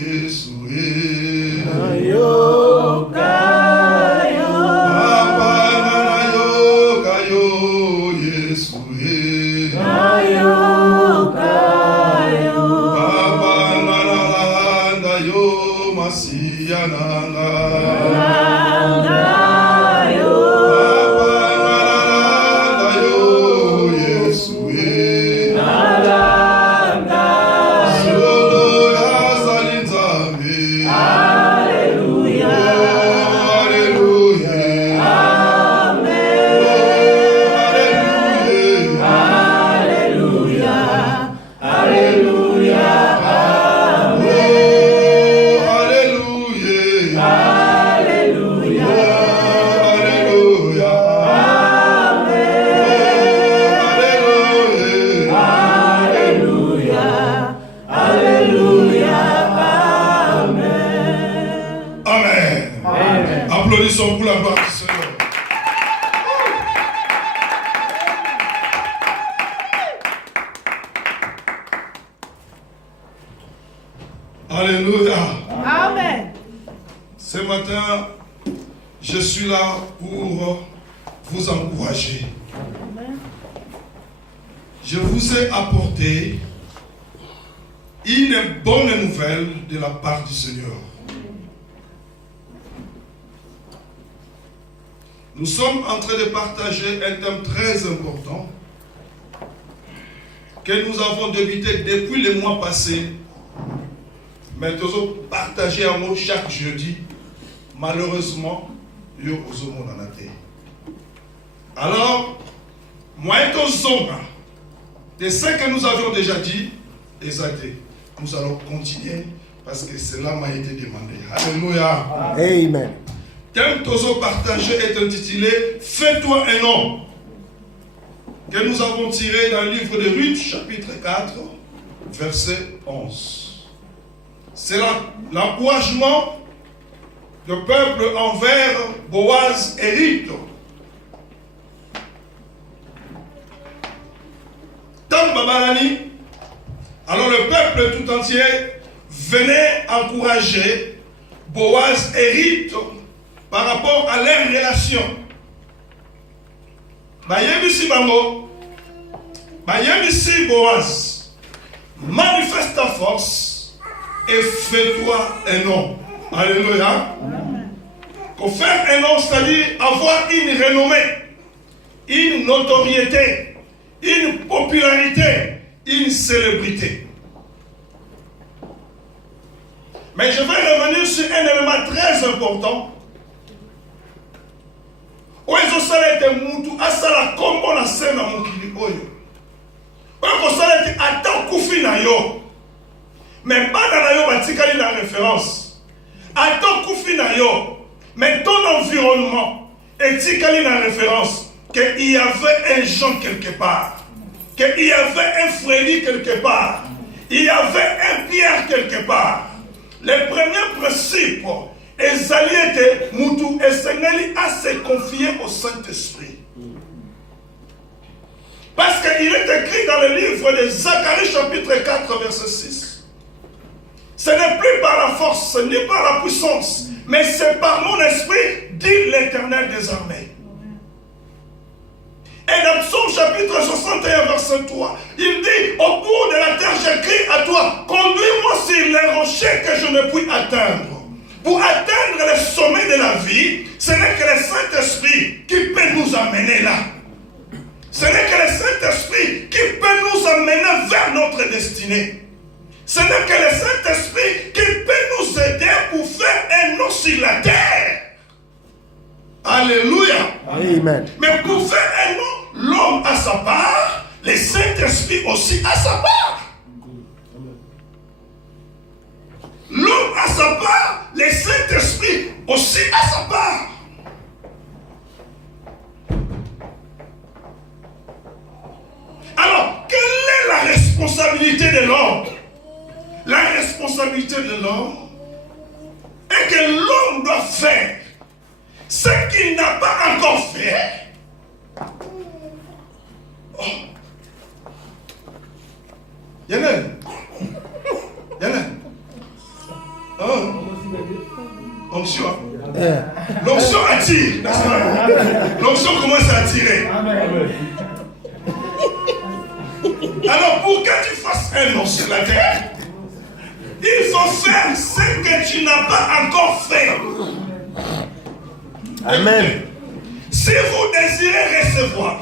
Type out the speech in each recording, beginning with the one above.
Yesue. Kayo, kayo. Papa nana yo kayo Yesue. Kayo, kayo. Papa nana landa yo Masia nanga. Applaudissons pour la gloire du Seigneur. Alléluia. Amen. Ce matin, je suis là pour vous encourager. Amen. Je vous ai apporté une bonne nouvelle de la part du Seigneur. Nous sommes en train de partager un thème très important que nous avons débuté depuis le mois passé. Mais nous avons partagé un mot chaque jeudi. Malheureusement, nous avons en été. Alors, moi et de ce que nous avions déjà dit, exacté. Nous allons continuer parce que cela m'a été demandé. Alléluia. Amen. Thème que partagé est intitulé Fais-toi un nom, que nous avons tiré dans le livre de Ruth, chapitre 4, verset 11. C'est l'encouragement du peuple envers Boaz et Ruth. Dans Babalani, alors le peuple tout entier venait encourager Boaz et Ruth par rapport à leur relation. Bayemisi Bango, Bayemisi Boaz, manifeste ta force et fais-toi un nom. Alléluia. Qu'on faire un nom, c'est-à-dire avoir une renommée, une notoriété, une popularité, une célébrité. Mais je vais revenir sur un élément très important. Oyo sala ete mutu asala kombo na se na mokili oyo. Oyo sala ete ata kufi na yo. Mais bana na yo batikali la référence. Ata kufi na yo. Mais ton environnement etikali la référence qu'il y avait un Jean quelque part. Qu'il y avait un Frédéric quelque part. Il y avait un Pierre quelque part. Les premiers principes ezali ete mutu esengeli à se confier au Saint-Esprit. Parce qu'il est écrit dans le livre de Zacharie chapitre 4 verset 6. Ce n'est plus par la force ni par la puissance, mais c'est par mon esprit, dit l'Éternel des armées. Et dans Psaume chapitre 61 verset 3, il dit, au bout de la terre j'écris à toi, conduis-moi sur les rochers que je ne puis atteindre. Pour atteindre le sommet de la vie, ce n'est que le Saint-Esprit qui peut nous amener là. Ce n'est que le Saint-Esprit qui peut nous amener vers notre destinée. Ce n'est que le Saint-Esprit qui peut nous aider pour faire un nom sur la terre. Alléluia. Amen. Mais pour faire un nom, l'homme a sa part, le Saint-Esprit aussi a sa part. L'homme a sa part, le Saint-Esprit aussi a sa part. Alors, quelle est la responsabilité de l'homme? La responsabilité de l'homme est que l'homme doit faire ce qu'il n'a pas encore fait. Oh. Yann. L'onction. L'onction attire, n'est-ce pas? L'onction commence à attirer. Alors pour que tu fasses un nom sur la terre, il faut faire ce que tu n'as pas encore fait. Amen. Si vous désirez recevoir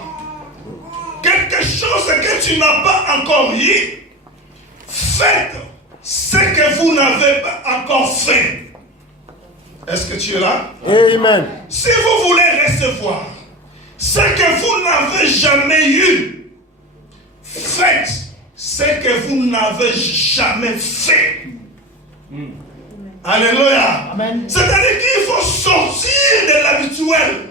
quelque chose que tu n'as pas encore eu, faites ce que vous n'avez pas encore fait. Est-ce que tu es là? Amen. Si vous voulez recevoir ce que vous n'avez jamais eu, faites ce que vous n'avez jamais fait. Alléluia. Amen. C'est-à-dire qu'il faut sortir de l'habituel.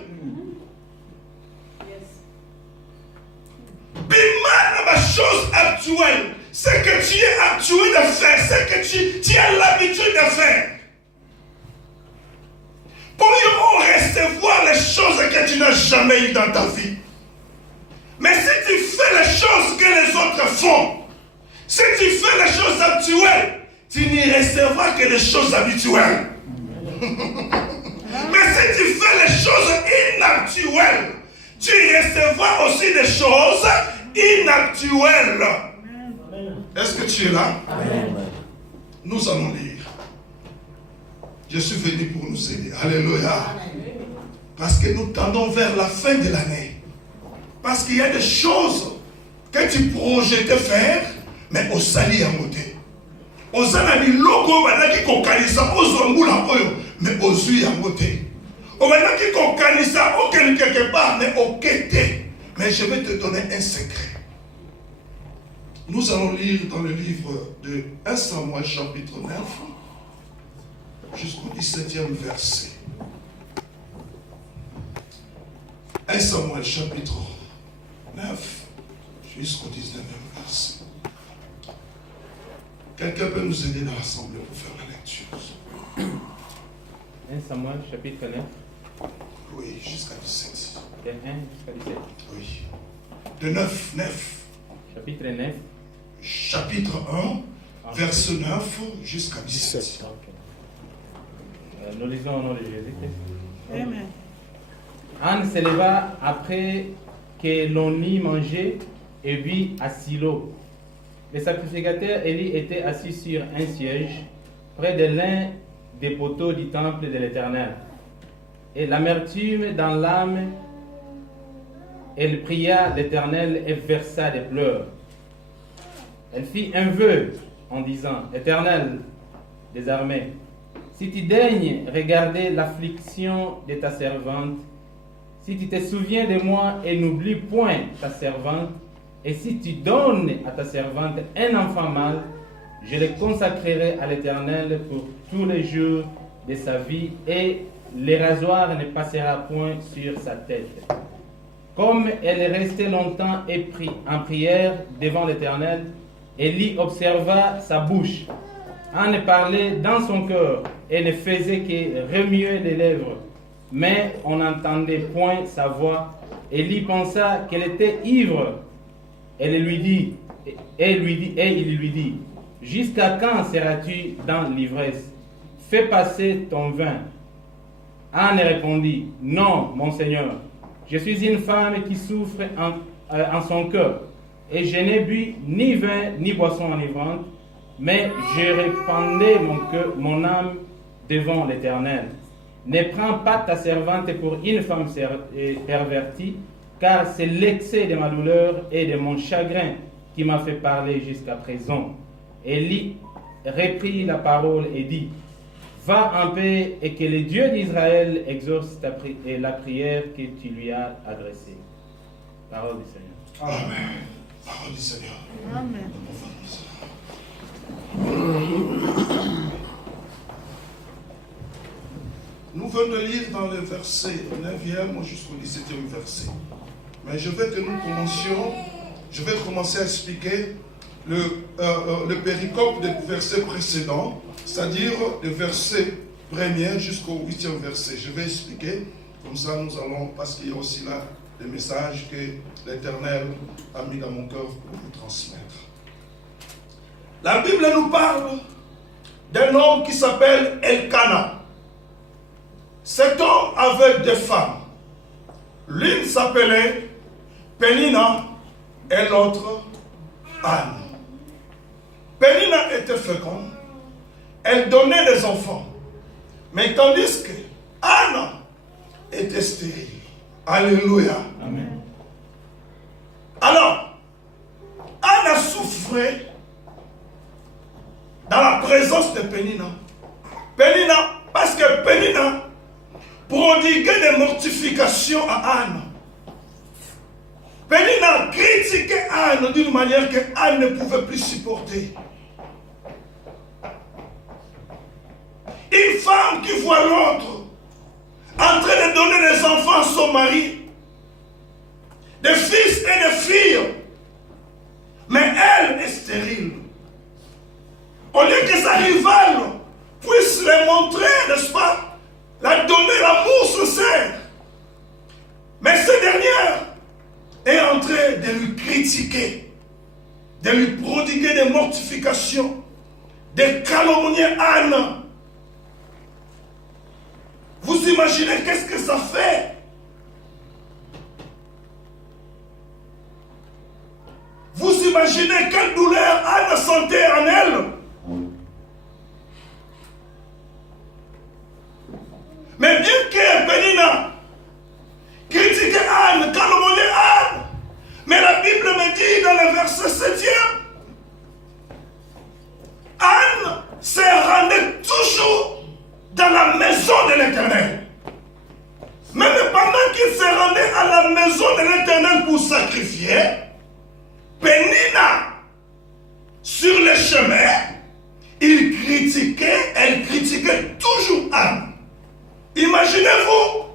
Bimana ma chose actuelle, ce que tu es habitué de faire, ce que tu as l'habitude de faire. Pour recevoir les choses que tu n'as jamais eues dans ta vie. Mais si tu fais les choses que les autres font, si tu fais les choses habituelles, tu n'y recevras que des choses habituelles. Mais si tu fais les choses inhabituelles, tu recevras aussi des choses inhabituelles. Est-ce que tu es là? Amen. Nous allons lire. Je suis venu pour nous aider. Alléluia. Parce que nous tendons vers la fin de l'année. Parce qu'il y a des choses que tu projetais faire, mais au sali à côté. Aux anani logo qui kokanisa ozongula oyo, mais aux yeux à côté. Au maintenant qui kokanisa aucun quelque part, mais au quêté. Mais je vais te donner un secret. Nous allons lire dans le livre de 1 Samuel chapitre 9 jusqu'au 17e verset. 1 Samuel chapitre 9 jusqu'au 19e verset. Quelqu'un peut nous aider dans l'assemblée pour faire la lecture? 1 Samuel chapitre 9. Oui, jusqu'à 17. De 1 jusqu'à 17. Oui. De 9. Chapitre 9. Chapitre 1, verset 9 jusqu'à 17. Nous lisons au nom de Jésus-Christ. Amen. Anne se leva après que l'on y mangeait et vit à Silo. Le sacrificateur Élie était assis sur un siège près de l'un des poteaux du temple de l'Éternel. Et l'amertume dans l'âme, elle pria l'Éternel et versa des pleurs. Elle fit un vœu en disant: Éternel des armées, si tu daignes regarder l'affliction de ta servante, si tu te souviens de moi et n'oublie point ta servante, et si tu donnes à ta servante un enfant mâle, je le consacrerai à l'Éternel pour tous les jours de sa vie, et le rasoir ne passera point sur sa tête. Comme elle restait longtemps en prière devant l'Éternel, Élie observa sa bouche. Anne parlait dans son cœur et ne faisait que remuer les lèvres, mais on n'entendait point sa voix. Élie pensa qu'elle était ivre. Il lui dit, jusqu'à quand seras-tu dans l'ivresse? Fais passer ton vin. Anne répondit, non, mon Seigneur, je suis une femme qui souffre en son cœur, et je n'ai bu ni vin ni boisson enivrante, mais je répandais mon âme devant l'Éternel. Ne prends pas ta servante pour une femme pervertie, car c'est l'excès de ma douleur et de mon chagrin qui m'a fait parler jusqu'à présent. Élie reprit la parole et dit, va en paix et que le Dieu d'Israël exauce la prière que tu lui as adressée. Parole du Seigneur. Amen. Parole du Seigneur. Amen. Nous venons de lire dans le verset 9e jusqu'au 17e verset. Mais je veux que nous commencions, je vais commencer à expliquer le péricope des versets précédents, c'est-à-dire le verset 1er jusqu'au 8e verset. Je vais expliquer, comme ça nous allons, parce qu'il y a aussi là des messages que l'Éternel a mis dans mon cœur pour vous transmettre. La Bible nous parle d'un homme qui s'appelle Elkana. Cet homme avait deux femmes. L'une s'appelait Pénina et l'autre Anne. Pénina était féconde. Elle donnait des enfants. Mais tandis que Anne était stérile. Alléluia. Amen. Alors, Anne a souffert dans la présence de Pénina. Pénina, parce que Pénina prodiguait des mortifications à Anne. Pénina critiquait Anne d'une manière que Anne ne pouvait plus supporter. Une femme qui voit l'autre en train de donner des enfants à son mari, des fils et des filles, mais elle est stérile. Au lieu que sa rivale puisse les montrer, n'est-ce pas, la donner l'amour sincère, mais cette dernière est en train de lui critiquer, de lui prodiguer des mortifications, de calomnier Anne. Vous imaginez qu'est-ce que ça fait? Vous imaginez quelle douleur Anne sentait en elle? Mais bien que Pénina critiquait Anne, calomniait Anne, mais la Bible me dit dans le verset 7e, Anne se rendait toujours dans la maison de l'Éternel. Même pendant qu'il se rendait à la maison de l'Éternel pour sacrifier, Pénina, sur le chemin, elle critiquait toujours Anne. Imaginez-vous,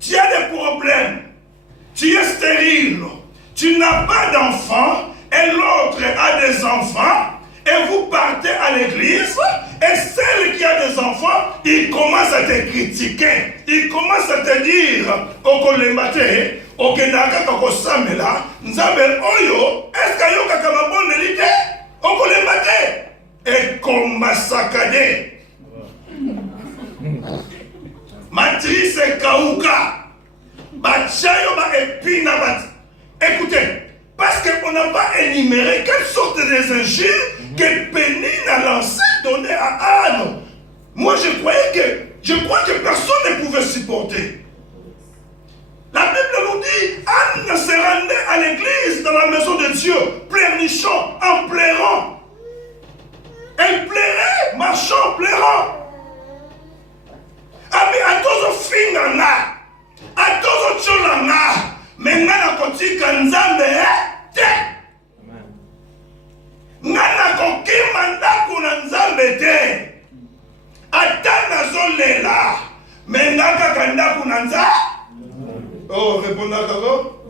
tu as des problèmes, tu es stérile, tu n'as pas d'enfants, et l'autre a des enfants, et vous partez à l'église, et celle qui a des enfants, il commence à te critiquer, il commence à te dire, Okolemate, Okenaka Kakosamela, Nzabel Oyo, est-ce que Yoka Kamabon Nelite, Okolemate, et Komasakade. Matrice Kauka, Bachayo ba epina bat. Écoutez, parce qu'on n'a pas énuméré quelle sorte des injures que Pénine a lancé, donné à Anne. Moi, je crois que personne ne pouvait supporter. La Bible nous dit, Anne se rendait à l'église dans la maison de Dieu, pleurnichant, en pleurant. Elle pleurait, marchant, pleurant. Abi atozo finga na, atozo chola na, mengana kotika nzambe te. Ngana kokima ndaku na nzambe te. Atana zolela, mengaka kandaku na nzambe. Oh, répondez kako.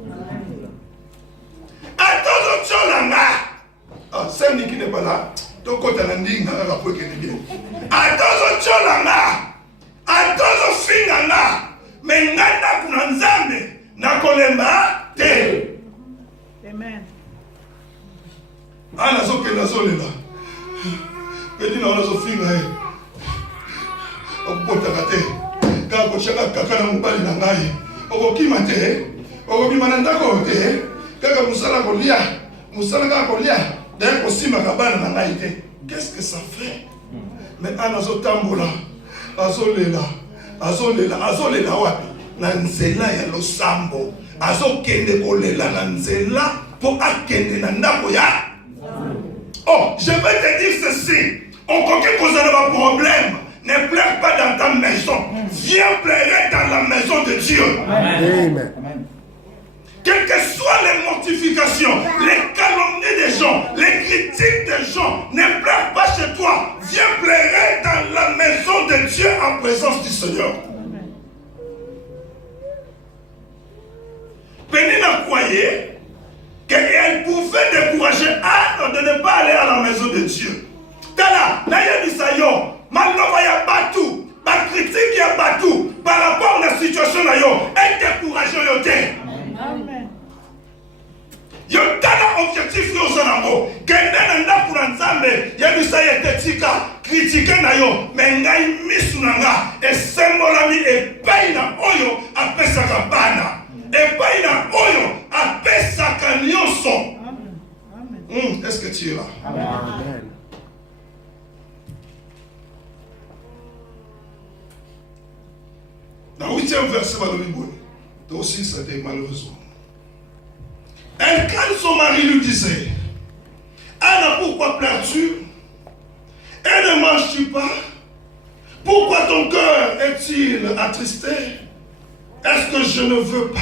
Atozo chola na. Ah, c'est qui n'est pas là. Toko tanandinga rapport que n'est bien. Atozo chola na. Atozo finga na, menganda kuna nzambe na kolemba te. Amen. Ana zoke na zolela. Pedi na zo finga e. Okota kate. Ka ko chaka kaka na mobali na ngai. Okokima te. Okokima na ndako te. Kaka musala kolia. Musala ka kolia. D'ailleurs kosima kabana na ngai te. Qu'est-ce que ça fait? Mais ana zo tambola. Azolela wapi na nzela ya losambo, azokende kolela na nzela po akende na ndako ya. Oh, je vais te dire ceci, okoki kozala ba problème, ne pleure pas dans ta maison, viens pleurer dans la maison de Dieu. Amen. Quelles que soient les mortifications, les calomnies des gens, les critiques des gens, ne pleure pas chez toi. Viens pleurer dans la maison de Dieu en présence du Seigneur. Pénina croyait qu'elle pouvait décourager Anne de ne pas aller à la maison de Dieu. Tala, nayebisayo, malova ya batu, ba critique ya batu, par rapport à la situation na yo, elle décourage yo te. Amen. Yo tala objectif yo zanango, kende na ndaku na nzambe, yebisa ye tetika, critiquer na yo, yo me ngai misu na nga esembolami epai na oyo apesaka bana epai na oyo apesaka nyonso. Est-ce que tu es là? Amen. Dans le 8e verset, toi aussi c'était malheureusement. Elle, quand son mari lui disait, Anna, pourquoi pleures-tu? Et ne manges-tu pas? Pourquoi ton cœur est-il attristé? Est-ce que je ne veux pas?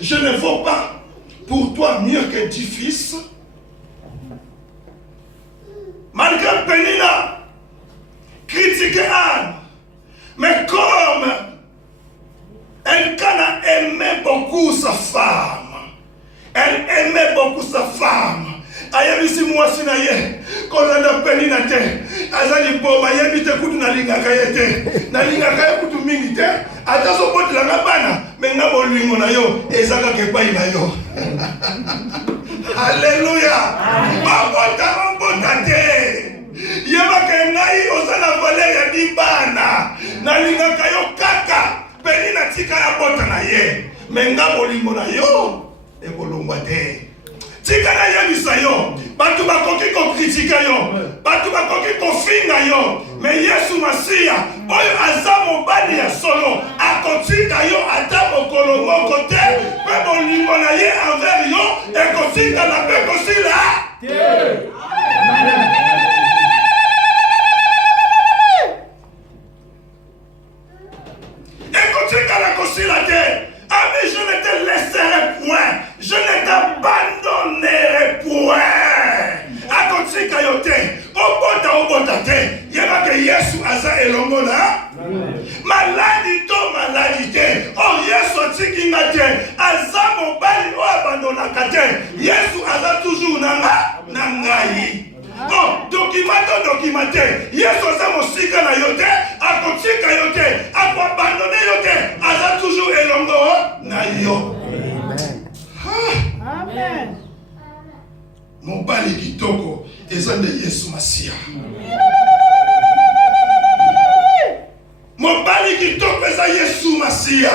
Je ne vaux pas pour toi mieux que 10 fils? Malgré Pénina critiquait Anne, mais comme Elkana aimait beaucoup sa femme, elle aimait beaucoup sa femme. Ayebisi mwasi na ye kolanda Penina te azali boma yebite kutu na lingaka ye te na lingaka ye kutu mingi te atazo botela na bana menga bolingo na yo ezaka kepai na yo. Alléluia. Babota te yebaka ngai osala valeur ya dibana na lingaka yo kaka Penina tika ya bota na ye menga bolingo na yo ekolongwa te. Tika na yebisa yo batu bakoki kokritika yo batu bakoki kofinga yo me Yesu Masiya oyo aza mobali ya solo akotika yo ata mokolo moko te pe bolingo na ye envers yo ekotika na pe kosila te. Ekotika na kosila te. Ami, je ne te laisserai point. Je ne t'abandonnerai point. Akotika yo te. Obota te. Yeba ke Yesu aza elongo na. Maladi to maladi te. Oh Yesu tiki nga te. Aza mobali o abandonaka te. Yesu aza toujours na ngai. Oh, documenter. Yesu aza mosika na yo te. Akotika yo te. Akoabandone yo te. Aza toujours elongo na yo. Amen. Mobali kitoko eza nde Yesu Masiya. Mobali kitoko eza Yesu Masiya.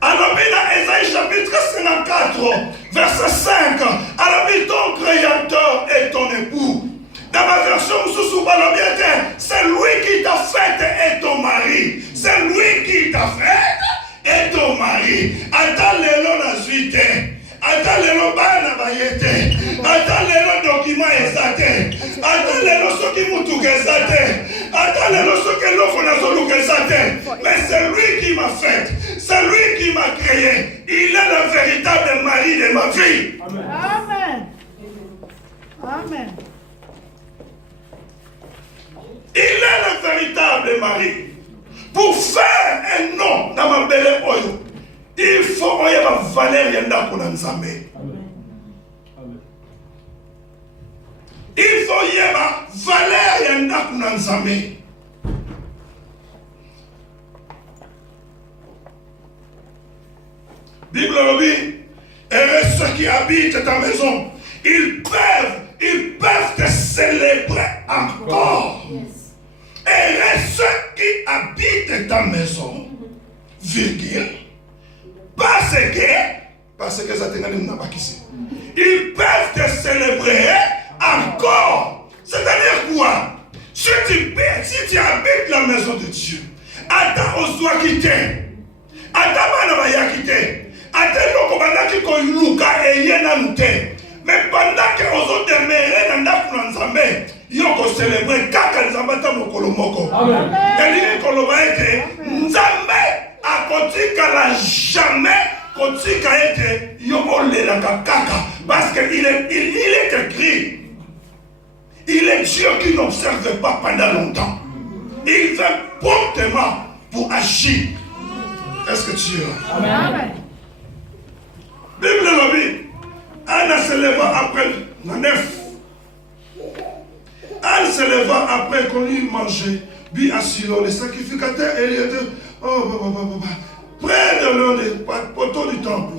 Alors, dans Ésaïe chapitre 54, verset 5, alors ton créateur est ton époux. Dans ma version, c'est lui qui t'a fait et ton mari. C'est lui qui t'a fait et ton mari. Attends l'élo na suite. Attends l'élo bana bayete. Attends l'élo document exact. Attends l'élo ce qui moutou exact. Attends l'élo ce que l'offre n'a solo exact. Mais c'est lui qui m'a fait. C'est lui qui m'a créé. Il est le véritable mari de ma vie. Amen. Amen. Il est le véritable mari. Pour faire un nom dans ma belle oyo, il faut qu'il y ait ma valeur yandako na nzambe. Il faut qu'il y ait ma valeur yandako na nzambe. Bible dit, et ceux qui habitent ta maison, ils peuvent te célébrer encore. Et ceux qui habitent ta maison, virgule, parce que ça ils peuvent te célébrer encore. C'est-à-dire quoi? Si tu habites la maison de Dieu, attends on doit quitter. Attends on va quitter. Attends on va luka et yena mute. Mais pendant que on se demeure dans la Nzambe, yoko célébrer kaka Nzambe ta mokolo moko. Amen. Et koloba ete Nzambe akotika la jamais kotika ete yoko lela kaka parce que il est écrit. Il est Dieu qui n'observe pas pendant longtemps. Il fait promptement pour agir. Est-ce que tu es là? Amen. Bible le dit. Anna se leva après la 9. Anne se leva après qu'on lui mangeait. Puis à Silo, le sacrificateur, il était près de l'un des poteaux du temple.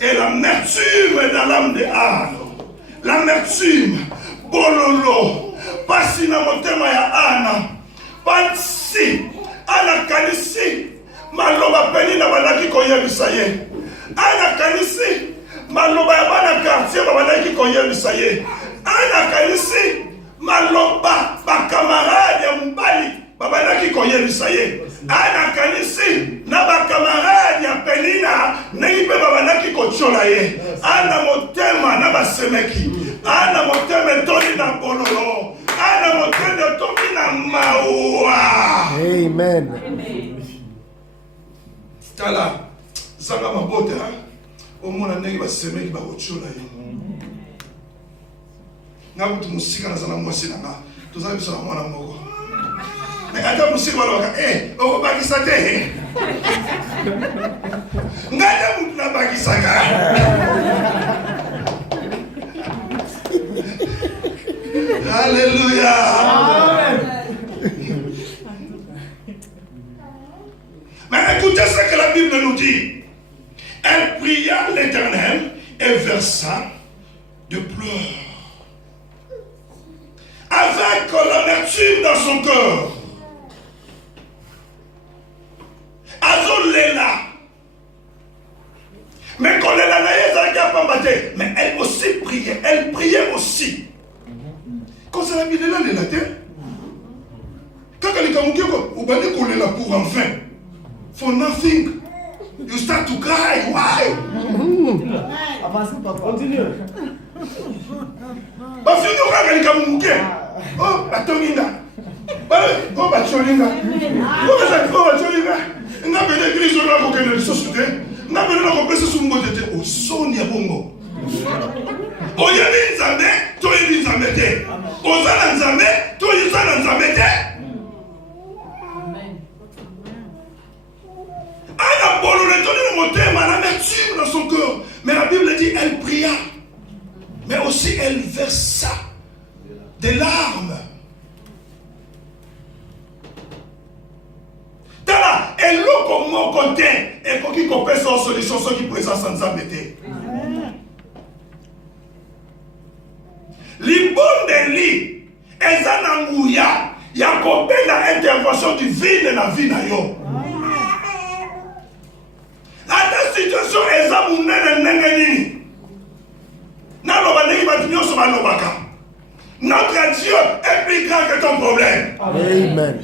Et l'amertume dans l'âme de Anne. L'amertume, bololo, passina motema ya Anna. Pansi, anakanisi, maloba peni na balaki koyebisa ye. Anakanisi, maloba ya bana quartier balaki koyebisa ye. Anakanisi, maloba bakamarade ya mbali balaki koyebisa ye. Anakanisi, na bakamarade ya penina nengi pe balaki kochola ye. Ana motema na basemeki. Ana motema toni na bololo. Ana motema toni na maua. Amen. Tala, zanga mabote ha. Omona ndenge basemeki bakochola ye. Ngabutu musika na zana mwasi na nga. Tozali biso na mwana moko. Mais ata musika balobaka, okobakisa te. Ngata mutu na bakisaka. Alléluia. Mais écoutez ce que la Bible nous dit. Elle pria l'Éternel et versa de pleurs. Avec l'amertume dans son cœur. Azolela. Mais quand elle a mais elle aussi priait. Elle priait aussi. Quand ça l'a mis là, elle a été. Quand elle est comme on est là pour enfin. For nothing. You start to cry. Why? Continue. Parce que nous avons comme mouké. Oh, batoninga. Oh, bacholinga. Oh, bacholinga. Nga bede kristo na ko kene sosute. Nga bede na ko pesa sumbo tete o soni ya bongo. O yebi nzambe, to yebi nzambe te. O zala nzambe, to yizala nzambe te. Ana bolo le toni na motema na l'amertume dans son cœur. Mais la Bible dit elle pria. Mais aussi elle versa des larmes. Tala, et l'eau comme mon côté, et qu'on qui compare son solution, ceux qui présent sans embêter. Libonde li, ezananguya, ya compé la intervention divine dans la vie na yo. La situation ezamunene nengeni. Notre Dieu est plus grand que ton problème. Amen.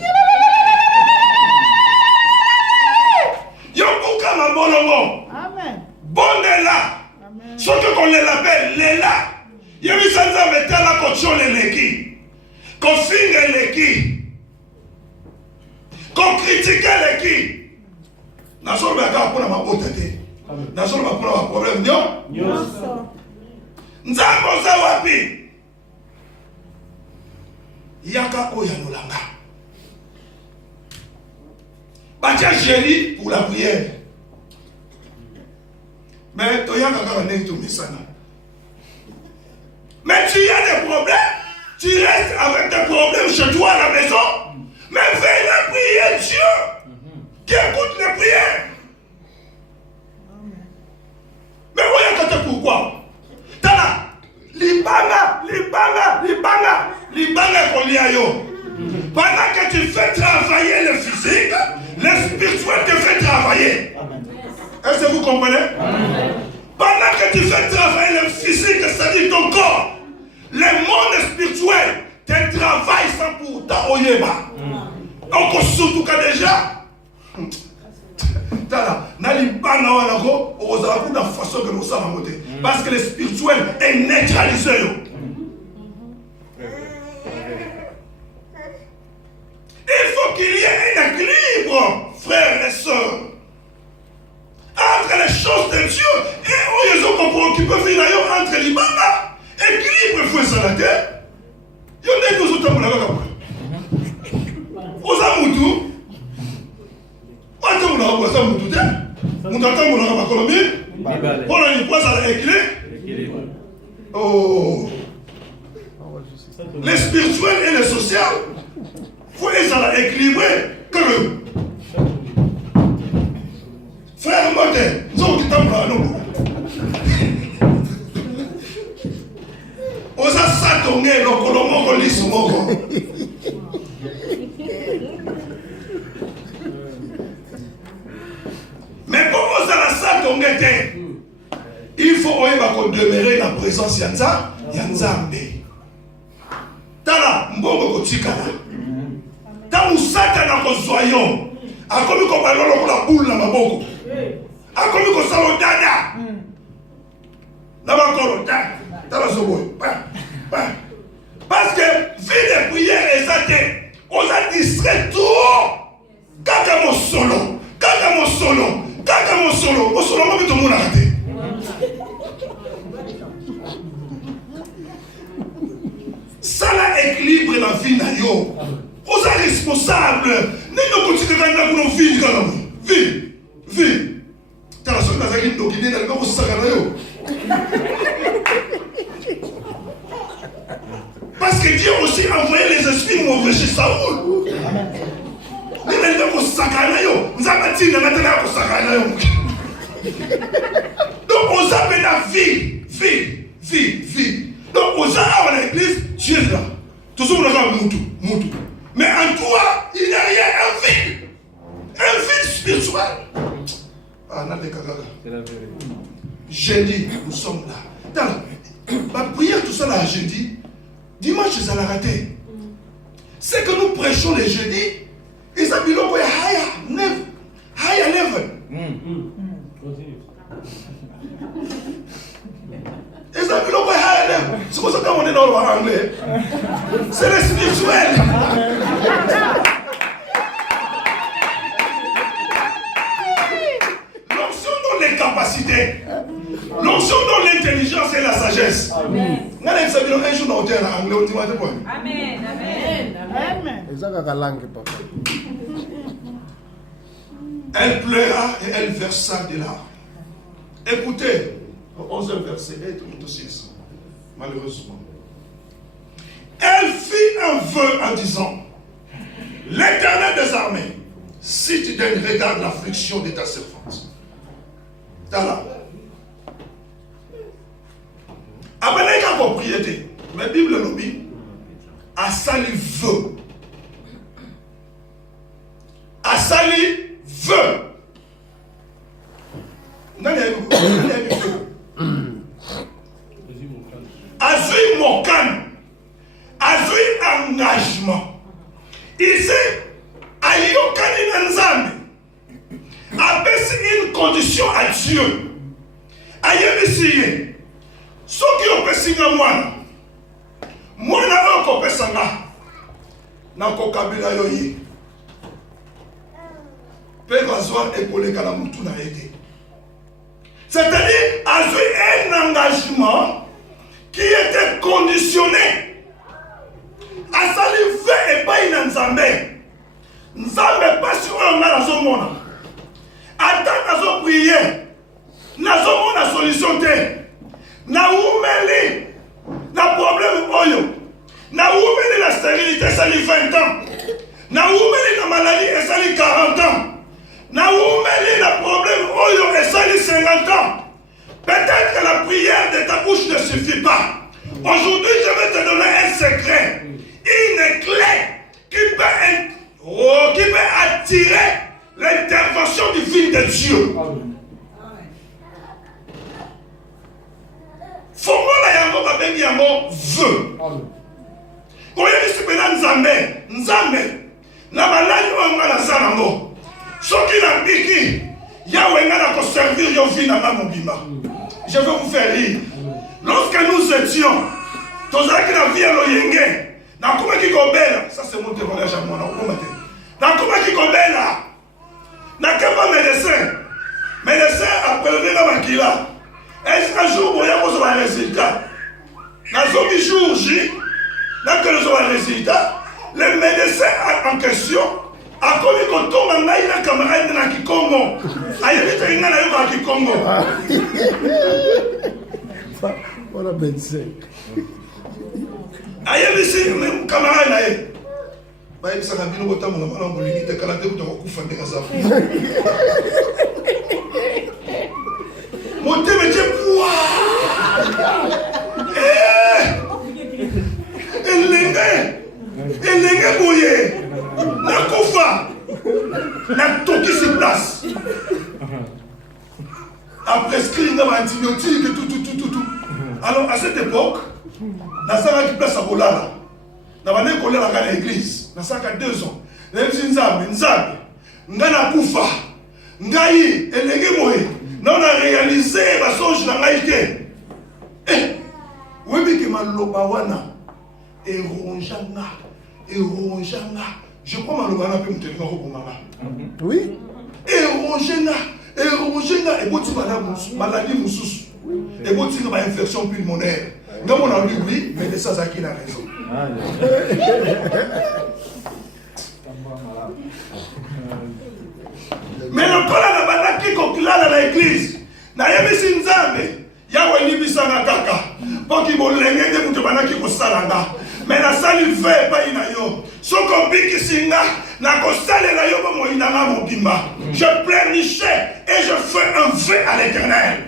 Yobuka ma bolongo. Amen. Bondela. Ce qu'on l'appelle Lela. Yemi sanza metala kocho leleki. Ko finge leki. Ko critique leki. Nasolo baka pona mabota te. Nasolo baka pona problème nyo. Nzambo za wapi? Yaka oyanolanga. Batia génie pour la prière. Mais tu yaka kaka neng to misana. Mais tu as des problèmes. Tu restes avec tes problèmes chez toi à la maison. Mais fais la prière Dieu. Qui écoute les prières. Mais voyez pourquoi? Tala, libanga kolia yo. Pendant que tu fais travailler le physique, le spirituel te fait travailler. Est-ce que vous comprenez? Pendant que tu fais travailler le physique, c'est-à-dire ton corps, le monde spirituel te travaille sans pourtant oyeba. Donc surtout que déjà, tala, nalibanga wana ko ozala kuna façon que nous sommes monter parce que le spirituel est neutralisé. Il faut qu'il y ait un équilibre, frères et sœurs, entre les choses de Dieu et qui peuvent venir entre les banga. Équilibre, il faut ça la terre. Il y a des choses qui sont là. Aux amoutous. Attends, on a un peu de temps. On attend qu'on a un Colombie. On a une place à l'équilibre. Oh. Les spirituels et les sociaux, il faut les équilibrer. Que le frère Moté, nous qui t'en parlons. On a satonné le Colombo, l'Ismoko. demeurer dans la présence de Nzambe. Tala mbongo kotikala. Ta musaka na kozwayo. Akomi ko balolo ko la boule na maboko. Akomi ko salo dada. Na bakolo dada. Tala zoboy. Parce que vie de prière est ça. On a distrait tout. Kaka mo solo. Mo solo mo bito mo na raté. Ça là équilibre la vie na yo. On est responsable. Nous continuons à nous vie quand même. Vie. T'as la seule chose qui nous guide dans le corps ça quand même. Parce que Dieu aussi a envoyé les esprits mauvais chez Saoul. Nous n'avons pas sakana yo. Nous avons dit nous n'avons pas sakana yo. Donc on s'appelle la vie. Donc on s'appelle à l'église Dieu là. Tout ça on a moutou. Mais en toi, il n'y a rien, un vide spirituel. Ah, non, c'est la vérité. Jeudi, nous sommes là. Ma prière, tout ça là, jeudi, dimanche, ça l'a raté. C'est que nous prêchons les jeudis, et ça, il y a higher level. Et ça, il y a higher level. C'est pour ça qu'on est dans le anglais. C'est le spirituel. L'onction dans les capacités, l'onction dans l'intelligence et la sagesse. Amen. Un jour dans le anglais, Amen. Elle pleura et elle versa des larmes. Écoutez, le 11e verset, tout aussi malheureusement. Elle fit un vœu en disant: L'Éternel des armées, si tu donnes regarde l'affliction de ta servante. Tala. Après la propriété, la Bible nous dit à sali vœu. À sali vœu. Azui mokan. Azui engagement. Ici, ayokani nanzambe. Abaisse une condition à Dieu. Ayebisiye. Soki opesinga mwana okopesanga na kokabila yoyi. Pe bazwa ekoleka na mutu na ete. C'est-à-dire, azui un engagement qui était conditionné. Asali ve epai na Nzambe. Nzambe pasi oyo nga nazomona. Ata nazo prier. Nazomona solution te. Na umeli. Na problème oyo. Na umeli la stérilité sali 20 ans. Na umeli la maladie sali 40 ans. Na umeli la problème oyo sali 50 ans. Peut-être que la prière de ta bouche ne suffit pas. Aujourd'hui, je vais te donner un secret. Une clé qui peut attirer l'intervention divine de Dieu. Fongola yango babengi yango vœu. Koyebisi pena Nzambe na maladi oyo nga naza nango. Soki na biki Yahweh nga na koservir yo vi na nga mobima. Je vais vous faire rire. Lorsque nous étions, tozalaki na vie ya loyenge, nakomaki kobela, ça c'est mon témoignage à moi, nakomaki kobela, nakeba médecin appelé na makila. Est-ce qu'un jour boya kozwa résultat? Nazomi jour J, nakele kozwa résultat, le médecin en question akomi kotonga ngai na camarade na Kikongo. Ayebite nga na yo ba Kikongo. Voilà 25. Ayebisi camarade na ye. Bayebisa na bino botambola mwana molini te kala te kufa ndenge azafu. Motema je poa. Elenge boye. Nakufa. Natoki sur place. A prescrire des antibiotiques, tout. Alors, à cette époque, Nazara qui place à Bolala, Nabane Kolera à l'église, Nazara 2 ans, Nzambe, Ngana Koufa, Ngaï, Elege Moé, on a réalisé ma songe dans Maïké. Eh, oui, mais que ma lobawana, et ronjanga. Je crois que je vais me tenir au Mala. Oui. Et ronjanga, et bon, tu maladie moussous. Et bon, tu as une infection pulmonaire. Non, on a oui, mais de ça, ça qui a raison. Mais le colon a qui conclure dans l'église. N'a mis Nzambe. Yahweh ni bisanga kaka. Pour qu'il me l'aigne de moutoubana qui ko salanga. Mais la salle fait pas inayo. Soko biki singa na ko sale la yo mo inanga mo bimba. Je pleurnichais et je fais un vœu à l'Éternel.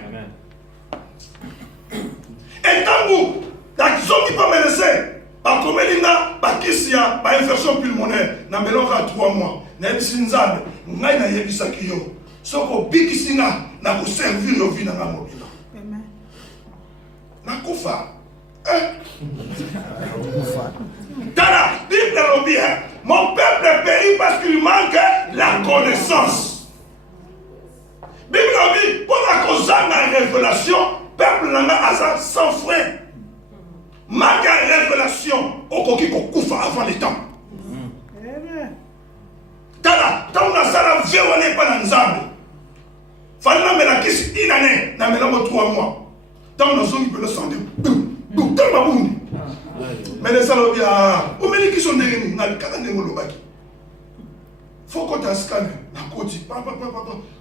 Et tant que la zone pas me laisser. Par comme linga, par kisia, par infection pulmonaire, na melonga à 3 mois. Na bisinzambe, ngai na yebisa kiyo. Soko biki singa na ko servir yo vina na mo bimba. Amen. Na kufa. Tana, Bible dit bien, mon peuple périt parce qu'il manque la connaissance. Bible dit, pour la cause de la révélation, peuple n'a pas sans frein. Manque la révélation, au coquille qu'on coufa avant les temps. Tana, tant que ça la vie, on n'est pas dans le Zambie. Fallait me la kiss inane, na me la 3 mois. Tant que nous sommes le sang de boum, tellement boum. Mais les salopes, où me qui sont derrière nous, n'a qu'à ne me baki. Faut qu'on t'ascanne, la côte, papa.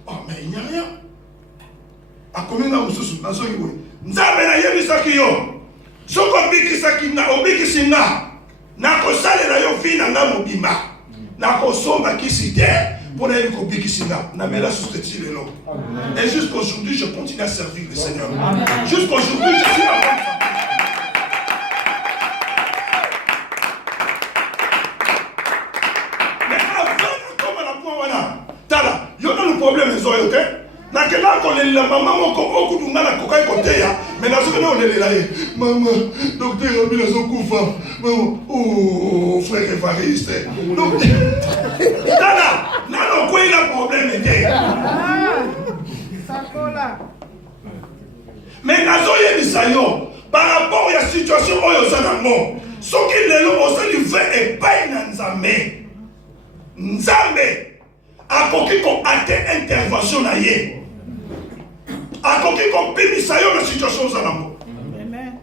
Oh, mais il n'y a rien. A combien d'années nous sommes dans ce niveau? Nzambe na yebi sakiyo. Soko biki sakina, obiki singa. Na ko sale na yo fina na mobimba. Na ko somba kisite. Pour aller au biki singa. Na mela sous-titré le nom. Et jusqu'aujourd'hui, je continue à servir le Seigneur. Jusqu'aujourd'hui, je suis la bonne femme. Tala, il y a un problème les oreilles, ok? Na kena ko le la maman ko okudunga na kokai kote ya, mais na sokena on le la ye. Maman, docteur Abila Zokufa. Maman, oh frère Evariste. Donc Tala, na no ko il a problème était. Sakola. Mais na zo ye bisayo par rapport à la situation oyo zanango. Soki lelo osali fait et paye na Nzambe. Nzambe akoki ko ate intervention na ye akoki ko bimisa yo na situation zanango. Amen.